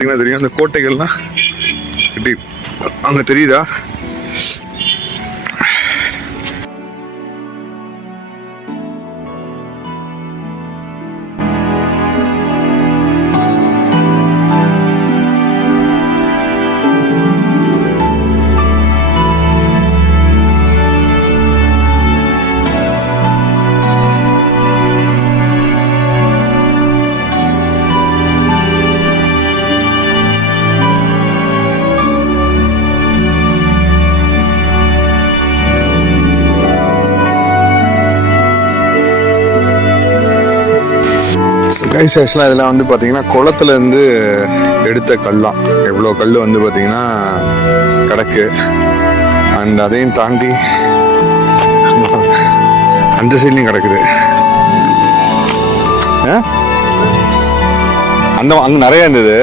தெரியும் அந்த கோட்டைகள்லாம் எப்படி அங்கே தெரியுதா? கைஸ் ஆக்சுவலாக இதெல்லாம் வந்து பார்த்தீங்கன்னா குளத்துலேருந்து எடுத்த கல்லாம். எவ்வளோ கல் வந்து பார்த்தீங்கன்னா கிடக்கு. அண்ட் அதையும் தாண்டி அந்த சைட்லையும் கிடக்குது. அந்த அங்கே நிறையா இருந்தது.